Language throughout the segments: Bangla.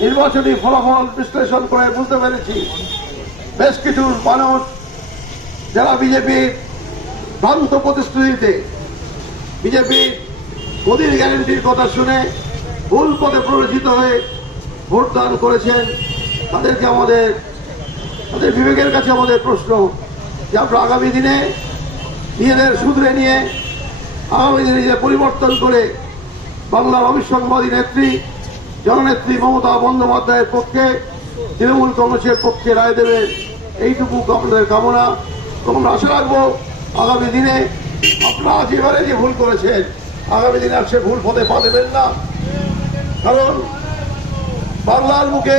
নির্বাচনী ফলাফল বিশ্লেষণ করে বুঝতে পেরেছি। বেশ কিছু মানুষ যারা বিজেপির ভ্রান্ত প্রতিশ্রুতিতে বিজেপির মোদীর গ্যারেন্টির কথা শুনে ভুল পথে প্ররোচিত হয়ে ভোটদান করেছেন, তাদেরকে আমাদের, তাদের বিবেকের কাছে আমাদের প্রশ্ন যে আমরা আগামী দিনে নিজেদের শুধরে নিয়ে, আগামী দিনে পরিবর্তন করে বাংলার অবিসংবাদী নেত্রী জননেত্রী মমতা বন্দ্যোপাধ্যায়ের পক্ষে, তৃণমূল কংগ্রেসের পক্ষে রায় দেবে এইটুকু আমাদের কামনা। আমরা আশা রাখব, আগামী দিনে আপনারা যেবারে যে ভুল করেছেন, আগামী দিনে আর সে ভুল পথে পা দেবেন না। কারণ বাংলার মুখে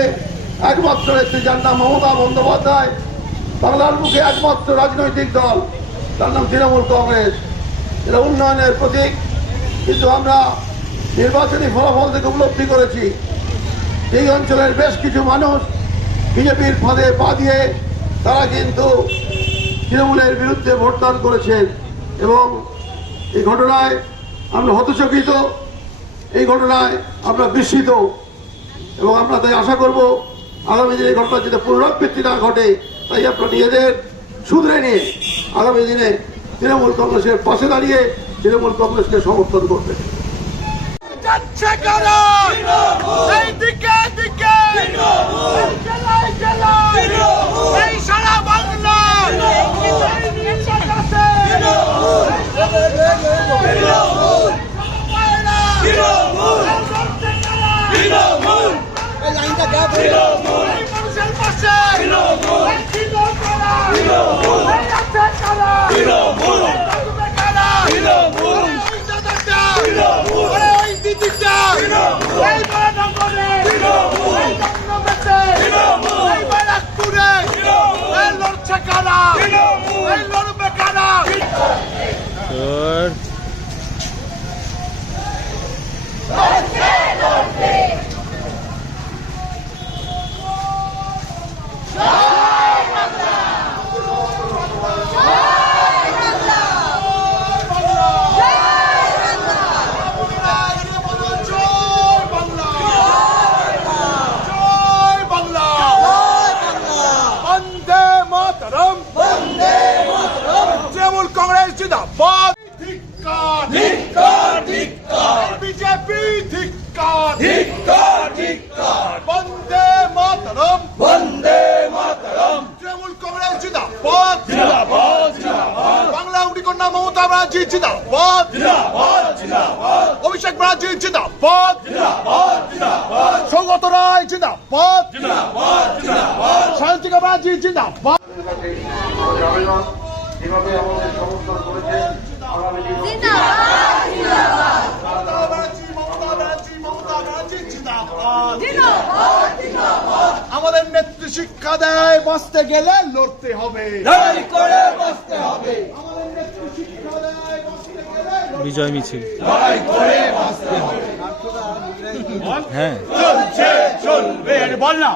একমাত্র একটি যার নাম মমতা বন্দ্যোপাধ্যায়। বাংলার মুখে একমাত্র রাজনৈতিক দল, তার নাম তৃণমূল কংগ্রেস। এটা উন্নয়নের প্রতীক। কিন্তু আমরা নির্বাচনী ফলাফল থেকে উপলব্ধি করেছি। এই অঞ্চলের বেশ কিছু মানুষ বিজেপির ফাঁদে পা দিয়ে তারা কিন্তু তৃণমূলের বিরুদ্ধে ভোটদান করেছেন এবং এই ঘটনায় আমরা হতচকিত, এই ঘটনায় আমরা বিস্মিত এবং আমরা তাই আশা করব আগামী দিনে এই ঘটনা যাতে পুনরাবৃত্তি না ঘটে, তাই আপনারা নিজেদের শুধরে নিয়ে আগামী দিনে তৃণমূল কংগ্রেসের পাশে দাঁড়িয়ে তৃণমূল কংগ্রেসকে সমর্থন করবেন। যাচ্ছে কারা? এই দিকে দিকে এই জেলায় সারা বাংলা মানুষের পাশে এই দিদিটা এই বড়নগরে এই দমদমেতে এই ব্যারাকপুরে এই লড়ছে কারা এই লড়বে কারা জয় বাংলা জয় বাংলা বন্দে মাতরম তৃণমূল কংগ্রেস জিন্দাবাদ ধিক্কার ধিক্কার ধিক্কার বিজেপি ধিক্কার ধিক্কার ধিক্কার বন্দে মাতরম বন্দে মাতরম তৃণমূল কংগ্রেস জিন্দাবাদ জিন্দাবাদ জিন্দাবাদ বাংলা উড়িকন্যা মমতা ব্যানার্জি জিন্দাবাদ। অভিষেক ব্যানার্জি জিন্দাবাদ। সৌগত রায় জিন্দাবাদ। শান্তিকা ব্যানার্জি জিন্দাবাদ। আমাদের আবেদন যেভাবে আমাদের সমর্থন আগামী আমাদের নেত্রী শিক্ষা দেয় বাঁচতে গেলে লড়তে হবে। করে বসতে হবে আমাদের নেত্রী শিক্ষা দেয় বাঁচতে গেলে লড়তে বিজয় মিছিল। হ্যাঁ। চলছে চলবে বল না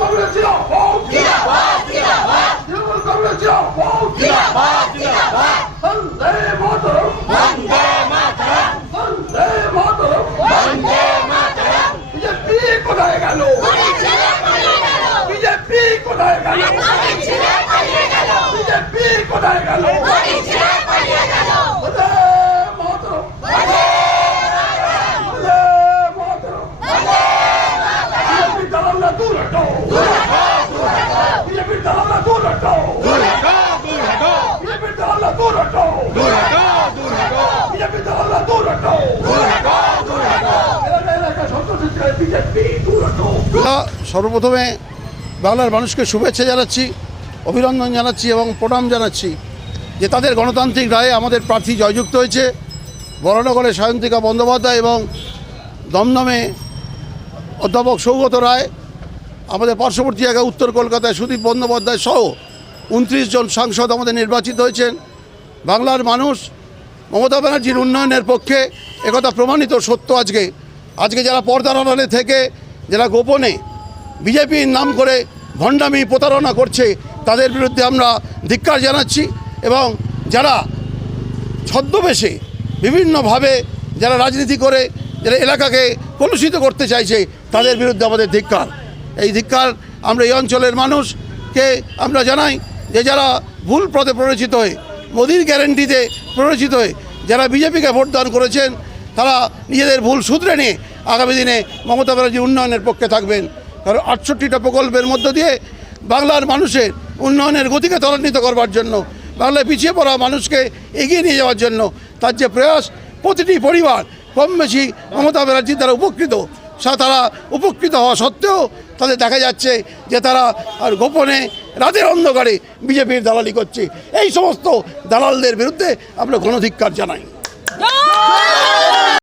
কংগ্রেস জিন্দাবাদ তৃণমূল কংগ্রেস জিন্দাবাদ বন্দে মাতরম বন্দে মাতরম বিজেপি কোথায় গেল বিজেপি কোথায় গেল বিজেপি কোথায় গেল বন্দে মাতরম বন্দে মাতরম বিজেপি দালালরা দূর হটাও বিজেপি সর্বপ্রথমে বাংলার মানুষকে শুভেচ্ছা জানাচ্ছি, অভিনন্দন জানাচ্ছি এবং প্রণাম জানাচ্ছি যে তাদের গণতান্ত্রিক রায়ে আমাদের প্রার্থী জয়যুক্ত হয়েছে। বরানগরে সায়ন্তিকা বন্দ্যোপাধ্যায় এবং দমদমে অধ্যাপক সৌগত রায়, আমাদের পার্শ্ববর্তী জায়গা উত্তর কলকাতায় সুদীপ বন্দ্যোপাধ্যায় সহ উনত্রিশ জন সাংসদ আমাদের নির্বাচিত হয়েছেন। বাংলার মানুষ, মমতা ব্যানার্জির উন্নয়নের পক্ষে একথা প্রমাণিত সত্য আজকে। আজকে যারা পর্দার আড়ালে থেকে, যারা গোপনে বিজেপির নাম করে ভণ্ডামি, প্রতারণা করছে, তাদের বিরুদ্ধে আমরা ধিক্কার জানাচ্ছি এবং যারা ছদ্মবেশে বিভিন্নভাবে যারা রাজনীতি করে, যারা এলাকাকে কলুষিত করতে চাইছে, তাদের বিরুদ্ধে আমাদের ধিক্কার। এই ধিক্কার আমরা এই অঞ্চলের মানুষকে আমরা জানাই যে যারা ভুল পথে প্ররোচিত হয়ে, মোদির গ্যারেন্টিতে প্ররোচিত হয়ে যারা বিজেপিকে ভোটদান করেছেন, তারা নিজেদের ভুল শুধরে নিয়ে আগামী দিনে মমতা ব্যানার্জির উন্নয়নের পক্ষে থাকবেন। কারণ আটষট্টিটা প্রকল্পের মধ্য দিয়ে বাংলার মানুষের উন্নয়নের গতিকে ত্বরান্বিত করবার জন্য, বাংলায় পিছিয়ে পড়া মানুষকে এগিয়ে নিয়ে যাওয়ার জন্য তার যে প্রয়াস, প্রতিটি পরিবার কম বেশি মমতা ব্যানার্জির দ্বারা উপকৃত। তারা উপকৃত হওয়া সত্ত্বেও তাদের দেখা যাচ্ছে যে তারা আর গোপনে রাতের অন্ধকারে বিজেপির দালালি করছে। এই সমস্ত দালালদের বিরুদ্ধে আমরা গণধিক্ষার জানাই।